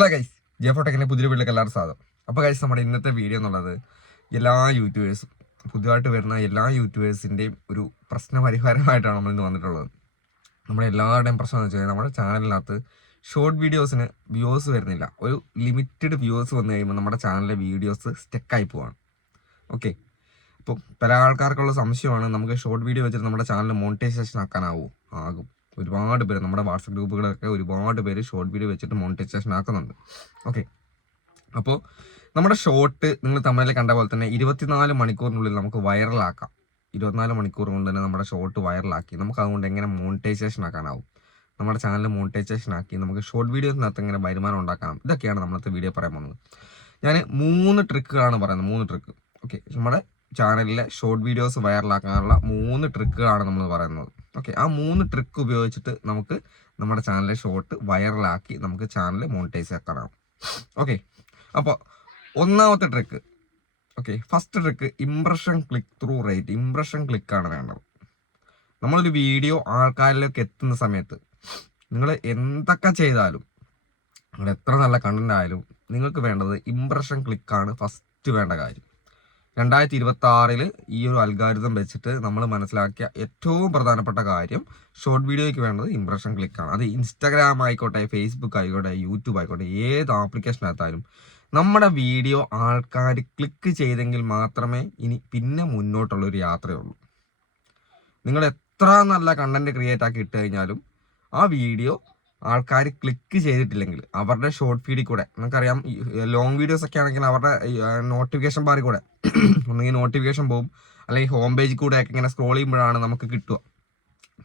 Hello guys, ജെഫോടെക്കിന്റെ പുതിയ വീട്ടിലേക്ക് എല്ലാവരും സ്വാഗതം. അപ്പോൾ ഗൈസ്, നമ്മുടെ ഇന്നത്തെ വീഡിയോ എന്നുള്ളത് എല്ലാ യൂട്യൂബേഴ്സും പുതുതായിട്ട് വരുന്ന എല്ലാ യൂട്യൂബേഴ്സിൻ്റെയും ഒരു പ്രശ്ന പരിഹാരമായിട്ടാണ് നമ്മൾ ഇന്ന് വന്നിട്ടുള്ളത്. നമ്മുടെ എല്ലാവരുടെയും പ്രശ്നം എന്ന് വെച്ച് കഴിഞ്ഞാൽ നമ്മുടെ ചാനലിനകത്ത് ഷോർട്ട് വീഡിയോസിന് വ്യൂസ് വരുന്നില്ല. ഒരു ലിമിറ്റഡ് വ്യൂസ് വന്നു കഴിയുമ്പോൾ നമ്മുടെ ചാനലിലെ വീഡിയോസ് സ്റ്റക്കായി പോവാണ്. ഓക്കെ, അപ്പോൾ പല ആൾക്കാർക്കുള്ള സംശയമാണ്, നമുക്ക് ഷോർട്ട് വീഡിയോ വെച്ചിട്ട് നമ്മുടെ ചാനൽ മോണിറ്റൈസേഷൻ ആക്കാനാവോ? ആകും. ഒരുപാട് പേര് നമ്മുടെ വാട്സപ്പ് ഗ്രൂപ്പുകളൊക്കെ ഒരുപാട് പേര് ഷോർട്ട് വീഡിയോ വെച്ചിട്ട് മോണിറ്റൈസേഷൻ ആക്കുന്നുണ്ട്. ഓക്കെ, അപ്പോൾ നമ്മുടെ ഷോർട്ട് നിങ്ങൾ തമ്മിൽ കണ്ട പോലെ തന്നെ 24 മണിക്കൂറിനുള്ളിൽ നമുക്ക് വൈറലാക്കാം. 24 മണിക്കൂർ കൊണ്ട് തന്നെ നമ്മുടെ ഷോർട്ട് വൈറലാക്കി നമുക്ക് അതുകൊണ്ട് എങ്ങനെ മോണിറ്റൈസേഷൻ ആക്കാനാവും, നമ്മുടെ ചാനൽ മോണിറ്റൈസേഷൻ ആക്കി നമുക്ക് ഷോർട്ട് വീഡിയോസിനകത്ത് എങ്ങനെ വരുമാനം ഉണ്ടാക്കാം, ഇതൊക്കെയാണ് നമ്മളത്തെ വീഡിയോ പറയാൻ പോകുന്നത്. ഞാൻ 3 ട്രിക്കുകളാണ് പറയുന്നത്. 3 ട്രിക്ക്. ഓക്കെ, നമ്മുടെ ചാനലിലെ ഷോർട്ട് വീഡിയോസ് വൈറലാക്കാനുള്ള 3 ട്രിക്കുകളാണ് നമ്മൾ പറയുന്നത്. ഓക്കെ, ആ 3 ട്രിക്ക് ഉപയോഗിച്ചിട്ട് നമുക്ക് നമ്മുടെ ചാനലിലെ ഷോർട്ട് വൈറലാക്കി നമുക്ക് ചാനൽ മോണിറ്റൈസ് ആക്കാനാവും. ഓക്കെ, അപ്പോൾ ഒന്നാമത്തെ trick. Okay, first trick impression click through rate. Impression ക്ലിക്കാണ് വേണ്ടത്. നമ്മളൊരു വീഡിയോ ആൾക്കാരിലേക്ക് എത്തുന്ന സമയത്ത് നിങ്ങൾ എന്തൊക്കെ ചെയ്താലും, നിങ്ങൾ എത്ര നല്ല കണ്ടന്റ് ആയാലും നിങ്ങൾക്ക് വേണ്ടത് ഇംപ്രഷൻ ക്ലിക്കാണ് ഫസ്റ്റ് വേണ്ട കാര്യം. 2026 ഈ ഒരു അൽഗോരിതം വെച്ചിട്ട് നമ്മൾ മനസ്സിലാക്കിയ ഏറ്റവും പ്രധാനപ്പെട്ട കാര്യം, ഷോർട്ട് വീഡിയോയ്ക്ക് വേണ്ടത് ഇംപ്രഷൻ ക്ലിക്കാണ്. അത് ഇൻസ്റ്റാഗ്രാം ആയിക്കോട്ടെ, ഫേസ്ബുക്ക് ആയിക്കോട്ടെ, യൂട്യൂബ് ആയിക്കോട്ടെ, ഏത് ആപ്ലിക്കേഷനകത്തായാലും നമ്മുടെ വീഡിയോ ആൾക്കാർ ക്ലിക്ക് ചെയ്തെങ്കിൽ മാത്രമേ ഇനി പിന്നെ മുന്നോട്ടുള്ളൊരു യാത്രയുള്ളൂ. നിങ്ങൾ എത്ര നല്ല കണ്ടന്റ് ക്രിയേറ്റ് ആക്കി ഇട്ട് കഴിഞ്ഞാലും ആ വീഡിയോ ആൾക്കാർ ക്ലിക്ക് ചെയ്തിട്ടില്ലെങ്കിൽ അവരുടെ ഷോർട്ട് ഫീഡിൽ കൂടെ, നമുക്കറിയാം ലോങ് വീഡിയോസ് ഒക്കെ ആണെങ്കിൽ അവരുടെ നോട്ടിഫിക്കേഷൻ ബാറിൽ കൂടെ ഒന്നെങ്കിൽ നോട്ടിഫിക്കേഷൻ പോകും, അല്ലെങ്കിൽ ഹോം പേജിൽ കൂടെ ഒക്കെ ഇങ്ങനെ സ്ക്രോൾ ചെയ്യുമ്പോഴാണ് നമുക്ക് കിട്ടുക.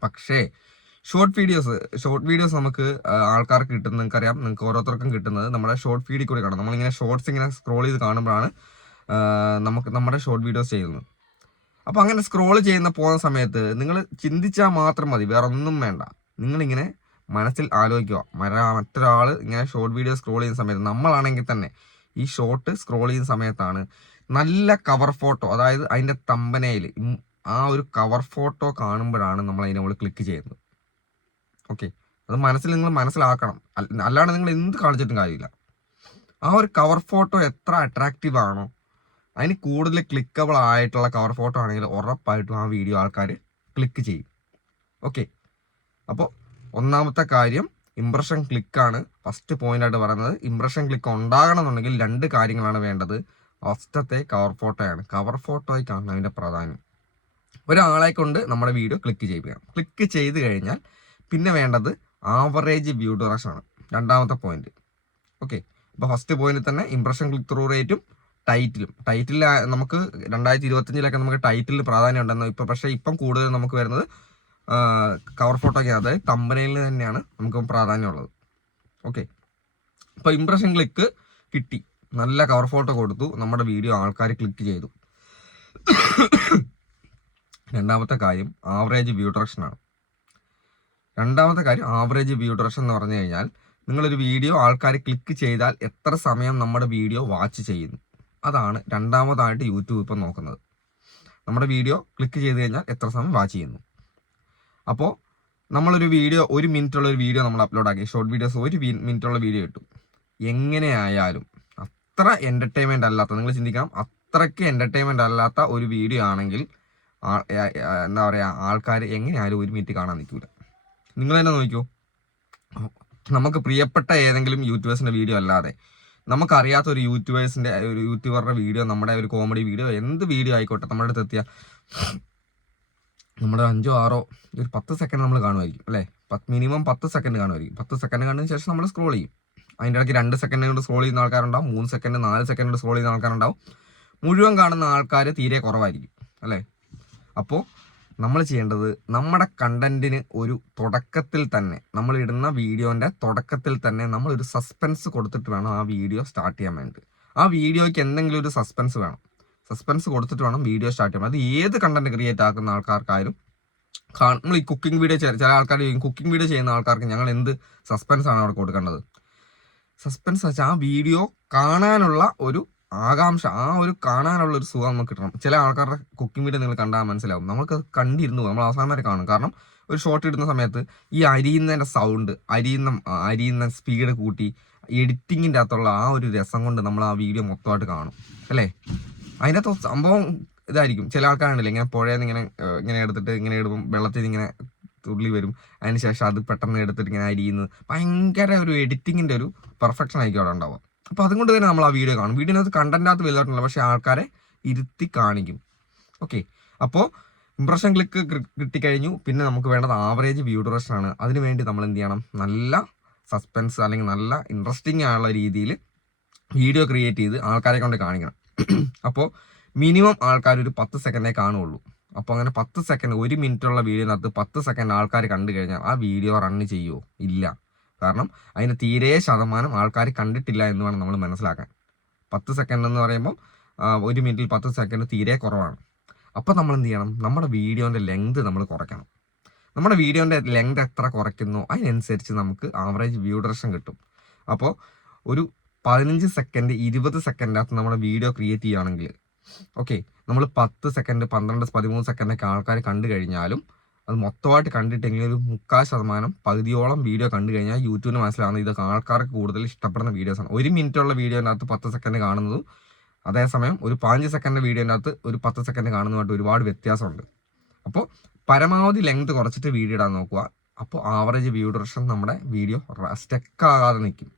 പക്ഷേ ഷോർട്ട് വീഡിയോസ് നമുക്ക് ആൾക്കാർക്ക് കിട്ടുന്നത്, നിങ്ങൾക്കറിയാം, നിങ്ങൾക്ക് ഓരോരുത്തർക്കും കിട്ടുന്നത് നമ്മുടെ ഷോർട്ട് ഫീഡിൽ കൂടെ കാണാം. നമ്മളിങ്ങനെ ഷോർട്സ് ഇങ്ങനെ സ്ക്രോൾ ചെയ്ത് കാണുമ്പോഴാണ് നമുക്ക് നമ്മുടെ ഷോർട്ട് വീഡിയോസ് ചെയ്യുന്നത്. അപ്പോൾ അങ്ങനെ സ്ക്രോൾ ചെയ്യുന്ന പോകുന്ന സമയത്ത് നിങ്ങൾ ചിന്തിച്ചാൽ മാത്രം മതി, വേറെ ഒന്നും വേണ്ട. നിങ്ങളിങ്ങനെ മനസ്സിൽ ആലോചിക്കുക, മറ്റൊരാൾ ഇങ്ങനെ ഷോർട്ട് വീഡിയോ സ്ക്രോൾ ചെയ്യുന്ന സമയത്ത്, നമ്മളാണെങ്കിൽ തന്നെ ഈ ഷോർട്ട് സ്ക്രോൾ ചെയ്യുന്ന സമയത്താണ് നല്ല കവർ ഫോട്ടോ, അതായത് അതിൻ്റെ തമ്പനയിൽ ആ ഒരു കവർ ഫോട്ടോ കാണുമ്പോഴാണ് നമ്മൾ അതിനെ നമ്മൾ ക്ലിക്ക് ചെയ്യുന്നത്. ഓക്കെ, അത് നിങ്ങൾ മനസ്സിലാക്കണം. അല്ലാണ്ട് നിങ്ങൾ എന്ത് കാണിച്ചിട്ടും കാര്യമില്ല. ആ ഒരു കവർ ഫോട്ടോ എത്ര അട്രാക്റ്റീവ് ആണോ, അതിന് കൂടുതൽ ക്ലിക്കബിൾ ആയിട്ടുള്ള കവർ ഫോട്ടോ ആണെങ്കിൽ ഉറപ്പായിട്ടും ആ വീഡിയോ ആൾക്കാർ ക്ലിക്ക് ചെയ്യും. ഓക്കെ, അപ്പോൾ ഒന്നാമത്തെ കാര്യം ഇംപ്രഷൻ ക്ലിക്കാണ് ഫസ്റ്റ് പോയിന്റ് ആയിട്ട് പറയുന്നത്. ഇംപ്രഷൻ ക്ലിക്ക് ഉണ്ടാകണമെന്നുണ്ടെങ്കിൽ 2 കാര്യങ്ങളാണ് വേണ്ടത്. ഫസ്റ്റത്തെ കവർ ഫോട്ടോയാണ്. കവർ ഫോട്ടോയ്ക്കാണ് അതിൻ്റെ പ്രാധാന്യം. ഒരാളെ കൊണ്ട് നമ്മുടെ വീഡിയോ ക്ലിക്ക് ചെയ്യിപ്പിക്കണം. ക്ലിക്ക് ചെയ്ത് കഴിഞ്ഞാൽ പിന്നെ വേണ്ടത് ആവറേജ് വ്യൂ ഡ്യൂറേഷൻ ആണ്, രണ്ടാമത്തെ പോയിന്റ്. ഓക്കെ, ഇപ്പോൾ ഫസ്റ്റ് പോയിന്റിൽ തന്നെ ഇംപ്രഷൻ ക്ലിക്ക് ത്രൂ റേറ്റും ടൈറ്റിൽ നമുക്ക് 2025 നമുക്ക് ടൈറ്റിലിന് പ്രാധാന്യം ഉണ്ടെന്ന് പക്ഷേ ഇപ്പം കൂടുതൽ നമുക്ക് വരുന്നത് കവർ ഫോട്ടോയ്ക്ക്, അതായത് തമ്പനയിൽ തന്നെയാണ് നമുക്ക് പ്രാധാന്യമുള്ളത്. ഓക്കെ, അപ്പോൾ ഇംപ്രഷൻ ക്ലിക്ക് കിട്ടി, നല്ല കവർ ഫോട്ടോ കൊടുത്തു, നമ്മുടെ വീഡിയോ ആൾക്കാർ ക്ലിക്ക് ചെയ്തു. രണ്ടാമത്തെ കാര്യം ആവറേജ് വ്യൂ ഡ്യൂറേഷനാണ്. ആവറേജ് വ്യൂ ഡ്യൂറേഷൻ എന്ന് പറഞ്ഞു കഴിഞ്ഞാൽ നിങ്ങളൊരു വീഡിയോ ആൾക്കാർ ക്ലിക്ക് ചെയ്താൽ എത്ര സമയം നമ്മുടെ വീഡിയോ വാച്ച് ചെയ്യുന്നു, അതാണ് രണ്ടാമതായിട്ട് യൂട്യൂബ് ഇപ്പം നോക്കുന്നത്. നമ്മുടെ വീഡിയോ ക്ലിക്ക് ചെയ്ത് കഴിഞ്ഞാൽ എത്ര സമയം വാച്ച് ചെയ്യുന്നു. അപ്പോൾ നമ്മളൊരു വീഡിയോ 1 മിനിറ്റുള്ള ഒരു വീഡിയോ നമ്മൾ അപ്ലോഡ് ആക്കി, ഷോർട്ട് വീഡിയോസ് 1 മിനിറ്റുള്ള വീഡിയോ കിട്ടും. എങ്ങനെയായാലും അത്ര എൻ്റർടൈൻമെൻ്റ് അല്ലാത്ത, നിങ്ങൾ ചിന്തിക്കണം, അത്രയ്ക്ക് എൻ്റർടൈൻമെൻ്റ് അല്ലാത്ത ഒരു വീഡിയോ ആണെങ്കിൽ എന്താ പറയുക, ആൾക്കാർ എങ്ങനെയായാലും 1 മിനിറ്റ് കാണാൻ നിൽക്കില്ല. നിങ്ങൾ തന്നെ നോക്കൂ, നമുക്ക് പ്രിയപ്പെട്ട ഏതെങ്കിലും യൂട്യൂബേഴ്സിൻ്റെ വീഡിയോ അല്ലാതെ നമുക്കറിയാത്ത ഒരു യൂട്യൂബറുടെ വീഡിയോ, നമ്മുടെ ഒരു കോമഡി വീഡിയോ, എന്ത് വീഡിയോ ആയിക്കോട്ടെ, നമ്മുടെ അടുത്ത് എത്തിയാൽ നമ്മുടെ 5 or 6 ഒരു 10 സെക്കൻഡ് നമ്മൾ കാണുമായിരിക്കും, അല്ലേ? മിനിമം 10 സെക്കൻഡ് കാണുമായിരിക്കും. 10 സെക്കൻഡ് കണ്ടതിന് ശേഷം നമ്മൾ സ്ക്രോൾ ചെയ്യും. അതിൻ്റെ ഇടയ്ക്ക് 2 സെക്കൻഡ് കൊണ്ട് സ്ക്രോൾ ചെയ്യുന്ന ആൾക്കാരുണ്ടാവും, 3 സെക്കൻഡ് 4 സെക്കൻഡ് കൊണ്ട് സ്ക്രോൾ ചെയ്യുന്ന ആൾക്കാരുണ്ടാവും. മുഴുവൻ കാണുന്ന ആൾക്കാർ തീരെ കുറവായിരിക്കും, അല്ലേ? അപ്പോൾ നമ്മൾ ചെയ്യേണ്ടത്, നമ്മുടെ കണ്ടന്റിന് ഒരു തുടക്കത്തിൽ തന്നെ, നമ്മൾ ഇടുന്ന വീഡിയോൻ്റെ തുടക്കത്തിൽ തന്നെ നമ്മളൊരു സസ്പെൻസ് കൊടുത്തിട്ട് വേണം ആ വീഡിയോ സ്റ്റാർട്ട് ചെയ്യാൻ വേണ്ടി. ആ വീഡിയോയ്ക്ക് എന്തെങ്കിലും ഒരു സസ്പെൻസ് വേണം. സസ്പെൻസ് കൊടുത്തിട്ട് വേണം വീഡിയോ സ്റ്റാർട്ട് ചെയ്യാൻ. അത് ഏത് കണ്ടന്റ് ക്രിയേറ്റ് ആക്കുന്ന ആൾക്കാർക്കായാലും. നമ്മൾ ഈ കുക്കിംഗ് വീഡിയോ ചില ആൾക്കാർ കുക്കിംഗ് വീഡിയോ ചെയ്യുന്ന ആൾക്കാർക്ക് ഞങ്ങൾ എന്ത് സസ്പെൻസ് ആണ് അവിടെ കൊടുക്കേണ്ടത്? സസ്പെൻസ് വെച്ചാൽ ആ വീഡിയോ കാണാനുള്ള ഒരു ആകാംക്ഷ, ആ ഒരു കാണാനുള്ള ഒരു സുഖം നമുക്ക് കിട്ടണം. ചില ആൾക്കാരുടെ കുക്കിംഗ് വീഡിയോ നിങ്ങൾ കണ്ടാൽ മനസ്സിലാവും, നമുക്ക് കണ്ടിരുന്നു നമ്മൾ അവസാനം വരെ കാണും. കാരണം ഒരു ഷോട്ട് ഇടുന്ന സമയത്ത് ഈ അരിയുന്നതിൻ്റെ സൗണ്ട്, അരിയുന്ന സ്പീഡ് കൂട്ടി എഡിറ്റിങ്ങിൻ്റെ അകത്തുള്ള ആ ഒരു രസം കൊണ്ട് നമ്മൾ ആ വീഡിയോ മൊത്തമായിട്ട് കാണും അല്ലേ. അതിൻ്റെ അകത്ത് സംഭവം ഇതായിരിക്കും. ചില ആൾക്കാരുണ്ടല്ലോ ഇങ്ങനെ പുഴയിൽ നിന്ന് ഇങ്ങനെ എടുത്തിട്ട് ഇങ്ങനെ ഇടുമ്പം വെള്ളത്തിൽ നിന്ന് ഇങ്ങനെ തുള്ളി വരും, അതിന് ശേഷം അത് പെട്ടെന്ന് എടുത്തിട്ട് ഇങ്ങനെ അരിയുന്നത്, ഭയങ്കര ഒരു എഡിറ്റിങ്ങിൻ്റെ ഒരു പെർഫെക്ഷൻ ആയിരിക്കും അവിടെ ഉണ്ടാവുക. അപ്പോൾ അതുകൊണ്ട് തന്നെ നമ്മൾ ആ വീഡിയോ കാണും. വീഡിയോനകത്ത് കണ്ടന്റിനകത്ത് വലുതായിട്ടില്ല, പക്ഷേ ആൾക്കാരെ ഇരുത്തി കാണിക്കും. ഓക്കെ, അപ്പോൾ ഇംപ്രഷൻ ക്ലിക്ക് കിട്ടിക്കഴിഞ്ഞു. പിന്നെ നമുക്ക് വേണ്ടത് ആവറേജ് വ്യൂ ഡ്യൂറേഷൻ ആണ്. അതിന് വേണ്ടി നമ്മൾ എന്ത് ചെയ്യണം, നല്ല സസ്പെൻസ് അല്ലെങ്കിൽ നല്ല ഇൻട്രസ്റ്റിംഗ് ആയുള്ള രീതിയിൽ വീഡിയോ ക്രിയേറ്റ് ചെയ്ത് ആൾക്കാരെ കൊണ്ട് കാണിക്കണം. അപ്പോൾ മിനിമം ആൾക്കാർ ഒരു 10 സെക്കൻഡേ കാണുള്ളൂ. അപ്പോൾ അങ്ങനെ 10 സെക്കൻഡ്, 1 മിനിറ്റുള്ള വീഡിയോനകത്ത് 10 സെക്കൻഡ് ആൾക്കാർ കണ്ടു കഴിഞ്ഞാൽ ആ വീഡിയോ റണ്ണ് ചെയ്യുമോ? ഇല്ല. കാരണം അതിന് തീരെ ശതമാനം ആൾക്കാർ കണ്ടിട്ടില്ല എന്ന് വേണം നമ്മൾ മനസ്സിലാക്കാൻ. 10 സെക്കൻഡ് എന്ന് പറയുമ്പോൾ 1 മിനിറ്റിൽ 10 സെക്കൻഡ് തീരെ കുറവാണ്. അപ്പോൾ നമ്മൾ എന്ത് ചെയ്യണം, നമ്മുടെ വീഡിയോൻ്റെ ലെങ്ത് നമ്മൾ കുറയ്ക്കണം. നമ്മുടെ വീഡിയോൻ്റെ ലെങ്ത് എത്ര കുറയ്ക്കുന്നോ അതിനനുസരിച്ച് നമുക്ക് ആവറേജ് വ്യൂ ഡ്യൂറേഷൻ കിട്ടും. അപ്പോൾ ഒരു 15 സെക്കൻഡ് 20 സെക്കൻഡിനകത്ത് നമ്മുടെ വീഡിയോ ക്രിയേറ്റ് ചെയ്യുകയാണെങ്കിൽ ഓക്കെ, നമ്മൾ 10 സെക്കൻഡ് 12 13 സെക്കൻഡൊക്കെ ആൾക്കാർ കണ്ടു കഴിഞ്ഞാലും അത് മൊത്തമായിട്ട് കണ്ടിട്ടെങ്കിലും ഒരു 40% പകുതിയോളം വീഡിയോ കണ്ടു കഴിഞ്ഞാൽ യൂട്യൂബിന് മനസ്സിലാവുന്നത് ഇതൊക്കെ ആൾക്കാർക്ക് കൂടുതൽ ഇഷ്ടപ്പെടുന്ന വീഡിയോസാണ്. 1 മിനിറ്റുള്ള വീഡിയോനകത്ത് 10 സെക്കൻഡ് കാണുന്നതും അതേസമയം ഒരു 15 സെക്കൻഡ് വീഡിയോനകത്ത് ഒരു 10 സെക്കൻഡ് കാണുന്നതുമായിട്ട് ഒരുപാട് വ്യത്യാസമുണ്ട്. അപ്പോൾ പരമാവധി ലെങ്ത് കുറച്ചിട്ട് വീഡിയോ ഇടാൻ നോക്കുക. അപ്പോൾ ആവറേജ് വ്യൂ ഡ്യൂറേഷൻ നമ്മുടെ വീഡിയോ സ്റ്റക്ക് ആകാതെ നിൽക്കും.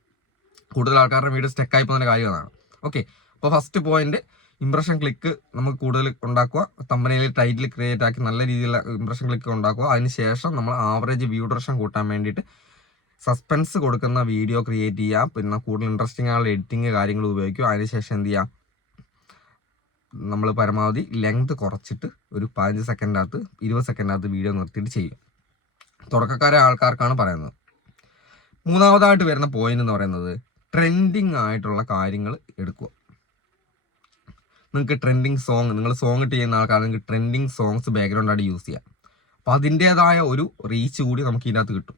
കൂടുതൽ ആൾക്കാരുടെ വീഡിയോ സ്റ്റക്കായി പോകുന്ന കാര്യം അതാണ്. ഓക്കെ, അപ്പോൾ ഫസ്റ്റ് പോയിന്റ് ഇംപ്രഷൻ ക്ലിക്ക് നമുക്ക് കൂടുതൽ ഉണ്ടാക്കുക. തമ്പനയിൽ ടൈറ്റിൽ ക്രിയേറ്റ് ആക്കി നല്ല രീതിയിലുള്ള ഇംപ്രഷൻ ക്ലിക്ക് ഉണ്ടാക്കുക. അതിനുശേഷം നമ്മൾ ആവറേജ് വ്യൂ ഡ്യൂറേഷൻ കൂട്ടാൻ വേണ്ടിയിട്ട് സസ്പെൻസ് കൊടുക്കുന്ന വീഡിയോ ക്രിയേറ്റ് ചെയ്യുക. പിന്നെ കൂടുതൽ ഇൻട്രസ്റ്റിംഗ് ആയുള്ള എഡിറ്റിങ് കാര്യങ്ങൾ ഉപയോഗിക്കുക. അതിനുശേഷം എന്ത് ചെയ്യുക, നമ്മൾ പരമാവധി ലെങ്ത് കുറച്ചിട്ട് ഒരു 15 സെക്കൻഡിനകത്ത് 20 സെക്കൻഡിനകത്ത് വീഡിയോ നിർത്തിയിട്ട് ചെയ്യുക. തുടക്കക്കാരെ ആൾക്കാർക്കാണ് പറയുന്നത്. മൂന്നാമതായിട്ട് വരുന്ന പോയിന്റ് എന്ന് പറയുന്നത് ട്രെൻഡിങ് ആയിട്ടുള്ള കാര്യങ്ങൾ എടുക്കുക. നിങ്ങൾക്ക് ട്രെൻഡിങ് സോങ്, നിങ്ങൾ സോങ് ഇട്ട് ചെയ്യുന്ന ആൾക്കാർ നിങ്ങൾക്ക് ട്രെൻഡിങ് സോങ്സ് ബാക്ക്ഗ്രൗണ്ടായിട്ട് യൂസ് ചെയ്യാം. അപ്പോൾ അതിൻ്റേതായ ഒരു റീച്ച് കൂടി നമുക്ക് ഇതിനകത്ത് കിട്ടും.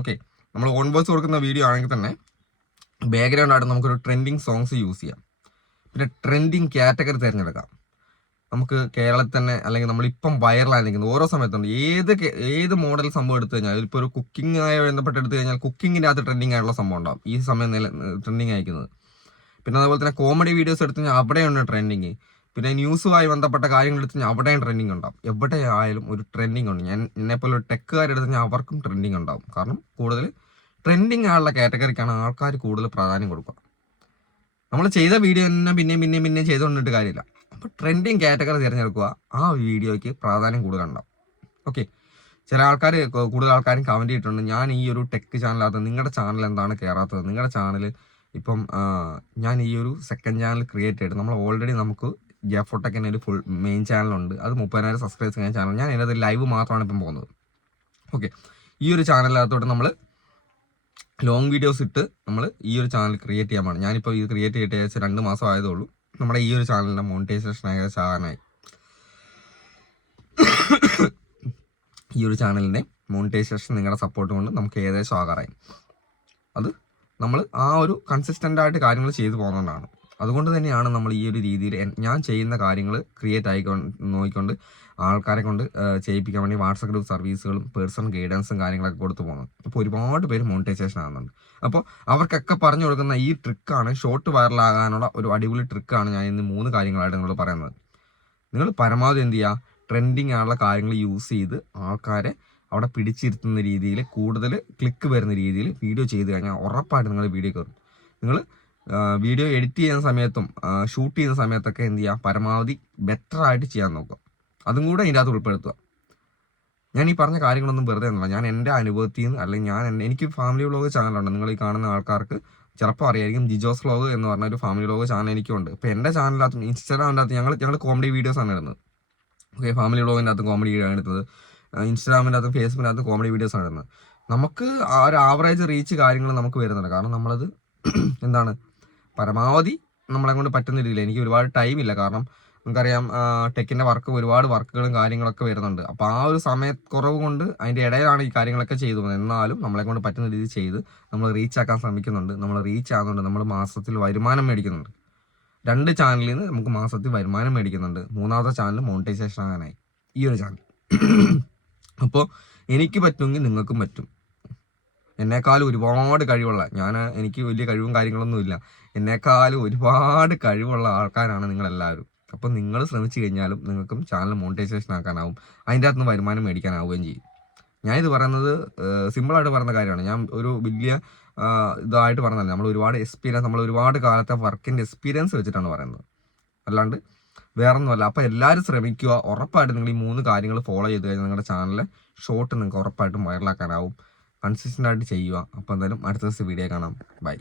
ഓക്കെ, നമ്മൾ ഓൺ വോയിസ് കൊടുക്കുന്ന വീഡിയോ ആണെങ്കിൽ തന്നെ ബാക്ക്ഗ്രൗണ്ടായിട്ട് നമുക്കൊരു ട്രെൻഡിങ് സോങ്സ് യൂസ് ചെയ്യാം. പിന്നെ ട്രെൻഡിങ് കാറ്റഗറി തിരഞ്ഞെടുക്കാം. നമുക്ക് കേരളത്തിൽ തന്നെ അല്ലെങ്കിൽ നമ്മളിപ്പം വൈറലായി നിൽക്കുന്നത് ഓരോ സമയത്തുണ്ട്. ഏത് മോഡൽ സംഭവം എടുത്തു കഴിഞ്ഞാൽ, ഇപ്പോൾ ഒരു കുക്കിംഗ് ആയി ബന്ധപ്പെട്ട് എടുത്തു കഴിഞ്ഞാൽ കുക്കിങ്ങിൻ്റെ അകത്ത് ട്രെൻഡിങ് ആയിട്ടുള്ള സംഭവം ഉണ്ടാവും ഈ സമയം ട്രെൻഡിങ് അയക്കുന്നത്. പിന്നെ അതുപോലെ തന്നെ കോമഡി വീഡിയോസ് എടുത്തു കഴിഞ്ഞാൽ അവിടെയുണ്ട് ട്രെൻഡിങ്. പിന്നെ ന്യൂസുമായി ബന്ധപ്പെട്ട കാര്യങ്ങൾ എടുത്തു കഴിഞ്ഞാൽ അവിടെയും ട്രെൻഡിങ് ഉണ്ടാവും. എവിടെ ആയാലും ഒരു ട്രെൻഡിങ് ഉണ്ട്. എന്നെപ്പോലെ ഒരു ടെക്കുകാരെടുത്തു കഴിഞ്ഞാൽ അവർക്കും ട്രെൻഡിങ് ഉണ്ടാവും. കാരണം കൂടുതൽ ട്രെൻഡിങ് ആയുള്ള കാറ്റഗറിക്കാണ് ആൾക്കാർ കൂടുതൽ പ്രാധാന്യം കൊടുക്കുക. നമ്മൾ ചെയ്ത വീഡിയോ തന്നെ പിന്നെയും ചെയ്തുകൊണ്ടിട്ട് കാര്യമില്ല. അപ്പോൾ ട്രെൻഡിങ് കാറ്റഗറി തിരഞ്ഞെടുക്കുക. ആ വീഡിയോയ്ക്ക് പ്രാധാന്യം കൂടുതലുണ്ടാവും. ഓക്കെ, ചില ആൾക്കാർ കൂടുതൽ ആൾക്കാരും കമൻറ്റ് ചെയ്തിട്ടുണ്ട്, ഞാൻ ഈ ഒരു ടെക് ചാനലകത്ത് നിങ്ങളുടെ ചാനൽ എന്താണ് കയറാത്തത്, നിങ്ങളുടെ ചാനൽ ഇപ്പം ഞാൻ ഈ ഒരു സെക്കൻഡ് ചാനൽ ക്രിയേറ്റ് ചെയ്തിട്ട് നമ്മൾ ഓൾറെഡി നമുക്ക് ജെഫോടെക്കിൻ്റെ ഒരു ഫുൾ മെയിൻ ചാനലുണ്ട്. അത് 30,000 സബ്സ്ക്രൈബേഴ്സ് കഴിഞ്ഞ ചാനൽ. ഞാൻ അതിനകത്ത് ലൈവ് മാത്രമാണ് ഇപ്പം പോകുന്നത്. ഓക്കെ, ഈ ഒരു ചാനലിനകത്തോട്ട് നമ്മൾ ലോങ് വീഡിയോസ് ഇട്ട് നമ്മൾ ഈ ഒരു ചാനൽ ക്രിയേറ്റ് ചെയ്യാൻ പാടില്ല. ഞാനിപ്പോൾ ഇത് ക്രിയേറ്റ് ചെയ്തിട്ട് ഏകദേശം 2 മാസം ആയതേ ഉള്ളൂ. നമ്മുടെ ഈ ഒരു ചാനലിൻ്റെ മോണിറ്റൈസേഷൻ ഏകദേശം ആകാനായി. ഈ ഒരു ചാനലിൻ്റെ മോണിറ്റൈസേഷൻ നിങ്ങളുടെ സപ്പോർട്ട് കൊണ്ട് നമുക്ക് ഏകദേശം ആകാറായി. അത് നമ്മൾ ആ ഒരു കൺസിസ്റ്റൻ്റ് ആയിട്ട് കാര്യങ്ങൾ ചെയ്തു പോകുന്നതുകൊണ്ടാണ്. അതുകൊണ്ട് തന്നെയാണ് നമ്മൾ ഈ ഒരു രീതിയിൽ ഞാൻ ചെയ്യുന്ന കാര്യങ്ങൾ ക്രിയേറ്റ് നോക്കിക്കൊണ്ട് ആൾക്കാരെ കൊണ്ട് ചെയ്യിപ്പിക്കാൻ വേണ്ടി വാട്സപ്പ് ഗ്രൂപ്പ് സർവീസുകളും പേഴ്സണൽ ഗൈഡൻസും കാര്യങ്ങളൊക്കെ കൊടുത്തു പോകുന്നത്. അപ്പോൾ ഒരുപാട് പേര് മോണിറ്റൈസേഷൻ ആകുന്നുണ്ട്. അപ്പോൾ അവർക്കൊക്കെ പറഞ്ഞു കൊടുക്കുന്ന ഈ ട്രിക്കാണ്, ഷോർട്ട് വൈറലാകാനുള്ള ഒരു അടിപൊളി ട്രിക്കാണ് ഞാൻ ഇന്ന് 3 കാര്യങ്ങളായിട്ട് നിങ്ങൾ പറയുന്നത്. നിങ്ങൾ പരമാവധി എന്ത് ചെയ്യുക, ട്രെൻഡിങ് ആയുള്ള കാര്യങ്ങൾ യൂസ് ചെയ്ത് ആൾക്കാരെ അവിടെ പിടിച്ചിരുത്തുന്ന രീതിയിൽ, കൂടുതൽ ക്ലിക്ക് വരുന്ന രീതിയിൽ വീഡിയോ ചെയ്ത് കഴിഞ്ഞാൽ ഉറപ്പായിട്ട് നിങ്ങൾ വീഡിയോ കയറും. നിങ്ങൾ വീഡിയോ എഡിറ്റ് ചെയ്യുന്ന സമയത്തും ഷൂട്ട് ചെയ്യുന്ന സമയത്തൊക്കെ എന്ത് ചെയ്യുക, പരമാവധി ബെറ്റർ ആയിട്ട് ചെയ്യാൻ നോക്കുക. അതും കൂടെ ഇതിൻ്റെ അകത്ത് ഉൾപ്പെടുത്തുക. ഞാൻ ഈ പറഞ്ഞ കാര്യങ്ങളൊന്നും വെറുതെ ഒന്നുമില്ല. ഞാൻ എൻ്റെ അനുഭവത്തിൽ നിന്ന്, അല്ലെങ്കിൽ എനിക്ക് ഫാമിലി വ്ളോഗ് ചാനലുണ്ട്. നിങ്ങൾ ഈ കാണുന്ന ആൾക്കാർക്ക് ചിലപ്പോൾ അറിയായിരിക്കും. ജിജോസ് വ്ളോഗ് എന്ന് പറഞ്ഞ ഒരു ഫാമിലി വ്ളോഗ് ചാനൽ എനിക്കുണ്ട്. ഇപ്പോൾ എൻ്റെ ചാനലിനകത്തും ഇൻസ്റ്റാഗ്രാമിൻ്റെ അകത്ത് ഞങ്ങൾ കോമഡി വീഡിയോസാണ് ഇടുന്നത്. ഓക്കെ, ഫാമിലി വ്ളോഗിൻ്റെ അകത്ത് കോമഡി വീഡിയോ ആണ് എടുത്തത്. ഇൻസ്റ്റാഗ്രാമിൻ്റെ അകത്തും ഫേസ്ബുക്കിൻ്റെ അകത്തും കോമഡി വീഡിയോസാണ് ഇടുന്നത്. നമുക്ക് ആ ഒരു ആവറേജ് റീച്ച് കാര്യങ്ങൾ നമുക്ക് വരുന്നുണ്ട്. കാരണം നമ്മളത് എന്താണ്, പരമാവധി നമ്മളെ കൊണ്ട് പറ്റുന്ന രീതിയിൽ. എനിക്ക് ഒരുപാട് ടൈമില്ല. കാരണം നമുക്കറിയാം ടെക്കിൻ്റെ ഒരുപാട് വർക്കുകളും കാര്യങ്ങളൊക്കെ വരുന്നുണ്ട്. അപ്പോൾ ആ ഒരു സമയക്കുറവ് കൊണ്ട് അതിൻ്റെ ഇടയിലാണ് ഈ കാര്യങ്ങളൊക്കെ ചെയ്തു പോകുന്നത്. എന്നാലും നമ്മളെ കൊണ്ട് പറ്റുന്ന രീതിയിൽ ചെയ്ത് നമ്മൾ റീച്ച് ആക്കാൻ ശ്രമിക്കുന്നുണ്ട്. നമ്മൾ റീച്ച് ആകുന്നുണ്ട്. നമ്മൾ മാസത്തിൽ വരുമാനം മേടിക്കുന്നുണ്ട്. 2 ചാനലിൽ നിന്ന് നമുക്ക് മാസത്തിൽ വരുമാനം മേടിക്കുന്നുണ്ട്. 3ാമത്തെ ചാനൽ മോണിറ്റൈസേഷൻ ആകാനായി ഈ ഒരു ചാനൽ. അപ്പോൾ എനിക്ക് പറ്റുമെങ്കിൽ നിങ്ങൾക്കും പറ്റും. എന്നെക്കാളും ഒരുപാട് കഴിവുള്ള എനിക്ക് വലിയ കഴിവും കാര്യങ്ങളൊന്നുമില്ല. എന്നെക്കാളും ഒരുപാട് കഴിവുള്ള ആൾക്കാരാണ് നിങ്ങളെല്ലാവരും. അപ്പം നിങ്ങൾ ശ്രമിച്ചു കഴിഞ്ഞാലും നിങ്ങൾക്കും ചാനൽ മോണിറ്റൈസേഷൻ ആക്കാനാവും, അതിൻ്റെ അകത്ത് നിന്ന് വരുമാനം മേടിക്കാനാവുകയും ചെയ്യും. ഞാനിത് പറയുന്നത് സിമ്പിളായിട്ട് പറയുന്ന കാര്യമാണ്. ഞാൻ ഒരു വലിയ ഇതായിട്ട് പറഞ്ഞതല്ല. നമ്മൾ ഒരുപാട് കാലത്തെ വർക്കിൻ്റെ എക്സ്പീരിയൻസ് വെച്ചിട്ടാണ് പറയുന്നത്, അല്ലാണ്ട് വേറൊന്നുമല്ല. അപ്പോൾ എല്ലാവരും ശ്രമിക്കുക. ഉറപ്പായിട്ട് നിങ്ങൾ ഈ 3 കാര്യങ്ങൾ ഫോളോ ചെയ്ത് കഴിഞ്ഞാൽ നിങ്ങളുടെ ചാനലിലെ ഷോർട്ട് നിങ്ങൾക്ക് ഉറപ്പായിട്ടും വൈറലാക്കാനാവും. കൺസിസ്റ്റൻ്റ് ആയിട്ട് ചെയ്യുക. അപ്പോൾ എന്തായാലും അടുത്ത ദിവസം വീഡിയോ കാണാം. ബൈ.